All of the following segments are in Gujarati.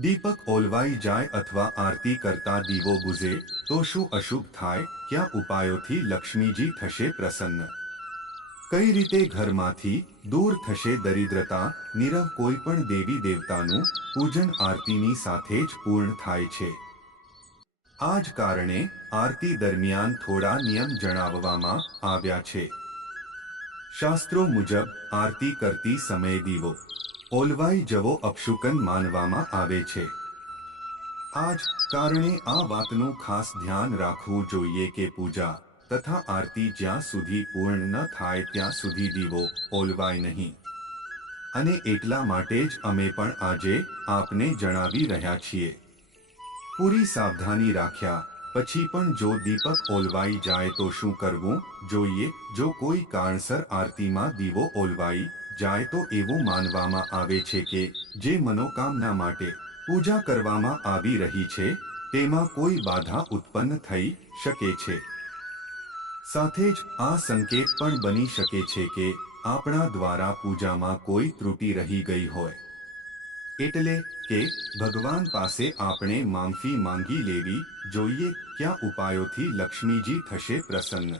દીપક ઓલવાઈ જાય અથવા આરતી કરતા દીવો બુઝે તો શું અશુભ થાય? ક્યાં ઉપાયોથી લક્ષ્મીજી થશે પ્રસન્ન? કઈ રીતે ઘરમાંથી દૂર થશે દરિદ્રતા? નીરવ કોઈ પણ દેવી દેવતાનું પૂજન આરતીની સાથે જ પૂર્ણ થાય છે. આ જ કારણે આરતી દરમિયાન થોડા નિયમ જણાવવામાં આવ્યા છે. શાસ્ત્રો મુજબ આરતી કરતી સમયે દીવો. ઓલવાઈ જવો અપશુકન માનવામાં આવે છે. આ કારણે આ વાતનું ખાસ ધ્યાન રાખવું જોઈએ કે પૂજા તથા આરતી જ્યાં સુધી પૂર્ણ ન થાય ત્યાં સુધી દીવો ઓલવાય નહીં. અને એટલા માટે જ અમે પણ આજે આપને જણાવી રહ્યા છીએ. પૂરી સાવધાની રાખ્યા પછી પણ જો દીપક ઓલવાઈ જાય તો શું કરવું? જોઈએ જો કોઈ કારણસર આરતીમાં દીવો ઓલવાઈ જાય તો એવું માનવામાં આવે છે કે જે મનોકામના માટે પૂજા કરવામાં આવી રહી છે, તેમાં કોઈ બાધા ઉત્પન્ન થઈ શકે છે. સાથે જ આ સંકેત પણ બની શકે છે કે આપણા દ્વારા પૂજામાં કોઈ ત્રુટિ રહી ગઈ હોય. એટલે કે ભગવાન પાસે આપણે માફી માંગી લેવી જોઈએ, ક્યાં ઉપાયોથી લક્ષ્મીજી થશે પ્રસન્ન?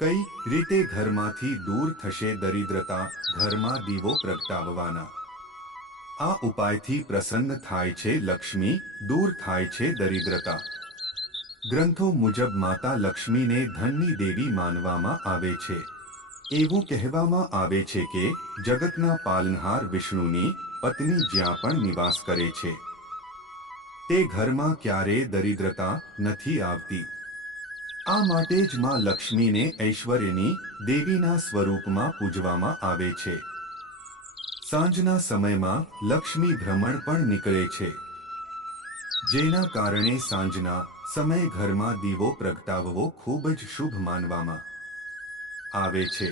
કઈ રીતે ઘરમાંથી દૂર થશે દરિદ્રતા, ઘરમાં દીવો પ્રગટાવવાના? આ ઉપાયથી પ્રસન્ન થાય છે લક્ષ્મી, દૂર થાય છે દરિદ્રતા. ગ્રંથો મુજબ માતા લક્ષ્મીને ધનની દેવી માનવામાં આવે છે. એવું કહેવામાં આવે છે કે જગતના પાલનહાર વિષ્ણુની પત્ની જ્યાં પણ નિવાસ કરે છે. તે ઘરમાં ક્યારેય દરિદ્રતા નથી આવતી. આ માટે જ માં લક્ષ્મીને ઐશ્વર્યની દેવીના સ્વરૂપમાં પૂજવામાં આવે છે. સાંજના સમયમાં લક્ષ્મી ભ્રમણ પણ નીકળે છે. જેના કારણે સાંજના સમય ઘરમાં દીવો પ્રગટાવવો ખૂબ જ શુભ માનવામાં આવે છે.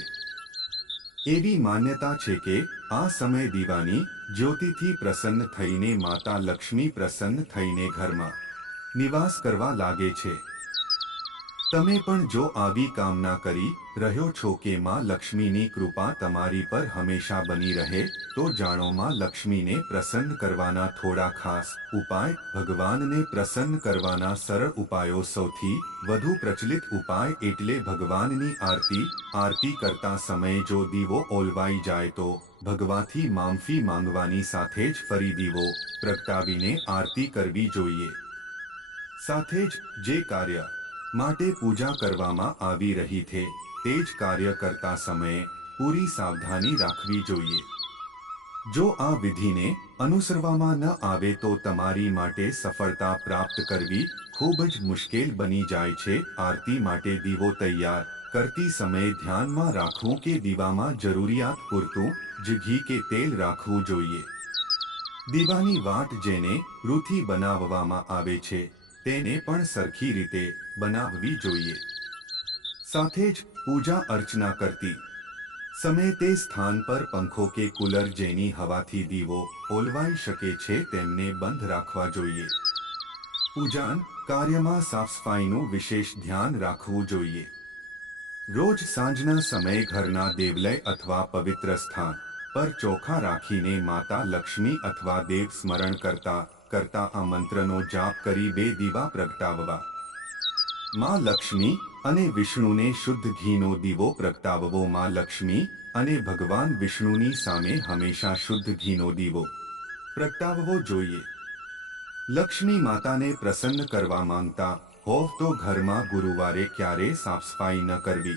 એવી માન્યતા છે કે આ સમય દીવાની જ્યોતિથી પ્રસન્ન થઈને માતા લક્ષ્મી પ્રસન્ન થઈને ઘરમાં નિવાસ કરવા લાગે છે. તમે પણ જો આવી કામના કરી રહ્યો છો કે માં લક્ષ્મીની કૃપા તમારી પર હંમેશા બની રહે, તો જાણો માં લક્ષ્મીને પ્રસન્ન કરવાના થોડા ખાસ ઉપાય, ભગવાનને પ્રસન્ન કરવાના સરળ ઉપાયો સૌથી વધુ પ્રચલિત ઉપાય એટલે ભગવાનની આરતી આરતી કરતા સમયે જો દીવો ઓલવાઈ જાય તો ભગવાથી માફી માંગવાની સાથે જ ફરી દીવો પ્રગટાવીને આરતી કરવી જોઈએ. સાથે જ જે કાર્ય માટે પૂજા કરવામાં આવી રહી છે. તે જ કાર્ય કરતા સમયે પૂરી સાવધાની રાખવી જોઈએ. જો આ વિધિને અનુસરવામાં ન આવે તો તમારી માટે સફળતા પ્રાપ્ત કરવી ખૂબ જ મુશ્કેલ બની જાય છે. આરતી માટે દીવો તૈયાર કરતી સમયે ધ્યાનમાં રાખવું કે દીવામાં જરૂરિયાત પૂરતું જ ઘી કે તેલ રાખવું જોઈએ. દીવાની વાટ જેને રૂથી બનાવવામાં આવે છે. તેને પણ સરખી રીતે બનાવવી જોઈએ. સાથે જ પૂજા અર્ચના કરતી. સમય તે સ્થાન પર પંખો કે કુલર જેની હવાથી દીવો ઓલવાઈ શકે છે તેમને બંધ રાખવા જોઈએ. પૂજાન કાર્યમાં સાફ સફાઈનું વિશેષ ધ્યાન રાખવું જોઈએ. રોજ સાંજના સમયે ઘરના દેવલય અથવા પવિત્ર સ્થાન પર ચોખા રાખીને માતા લક્ષ્મી અથવા દેવ સ્મરણ કરતા કરતા આ મંત્રનો જાપ કરી બે દીવા પ્રગટાવવા. માં લક્ષ્મી અને વિષ્ણુને શુદ્ધ ઘીનો દીવો પ્રગટાવવો. માં લક્ષ્મી અને ભગવાન વિષ્ણુની સામે હંમેશા શુદ્ધ ઘીનો દીવો પ્રગટાવવો જોઈએ. લક્ષ્મી માતાને પ્રસન્ન કરવા માંગતા, હોવ તો ઘરમાં ગુરુવારે ક્યારે સાફ સફાઈ ન કરવી?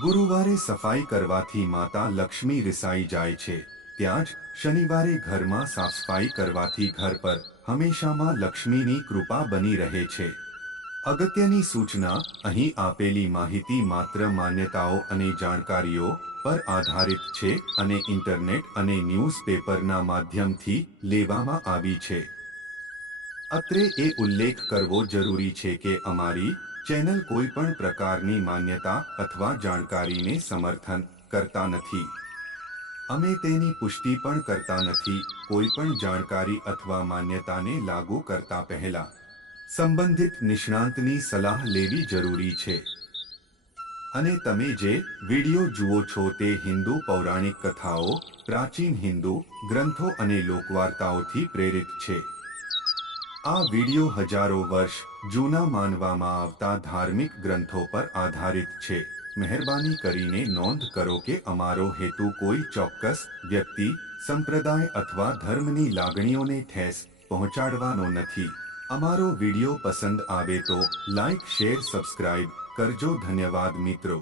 ગુરુવારે સફાઈ કરવાથી માતા લક્ષ્મી રિસાઈ જાય છે. ત્યાં જ શનિવારે ઘરમાં સાફ સફાઈ કરવાથી ઘર પર હંમેશામાં લક્ષ્મીની કૃપા બની રહે છે. અગત્યની સૂચના અહીં આપેલી માહિતી માત્ર માન્યતાઓ અને જાણકારીઓ પર આધારિત છે અને ઇન્ટરનેટ અને ન્યૂઝપેપરના માધ્યમથી લેવામાં આવી છે. અત્રે એ ઉલ્લેખ કરવો જરૂરી છે કે અમારી ચેનલ કોઈ પણ પ્રકારની માન્યતા અથવા જાણકારીને સમર્થન કરતા નથી. અમે તેની પુષ્ટિ પણ કરતા નથી, કોઈ પણ જાણકારી અથવા માન્યતાને લાગુ કરતા પહેલા. સંબંધિત નિષ્ણાંતની સલાહ લેવી જરૂરી છે. અને તમે જે વિડિયો જુઓ છો તે હિન્દુ પૌરાણિક કથાઓ, પ્રાચીન હિન્દુ ગ્રંથો અને લોકવાર્તાઓથી પ્રેરિત છે. આ વિડિયો હજારો વર્ષ જૂના માનવામાં આવતા ધાર્મિક ગ્રંથો પર આધારિત છે. મહેરબાની કરીને નોંધ કરો કે અમારો હેતુ કોઈ ચોક્કસ વ્યક્તિ સંપ્રદાય અથવા ધર્મની લાગણીઓને ઠેસ પહોંચાડવાનો નથી અમારો વિડિયો પસંદ આવે તો લાઈક શેર સબસ્ક્રાઇબ કરજો ધન્યવાદ મિત્રો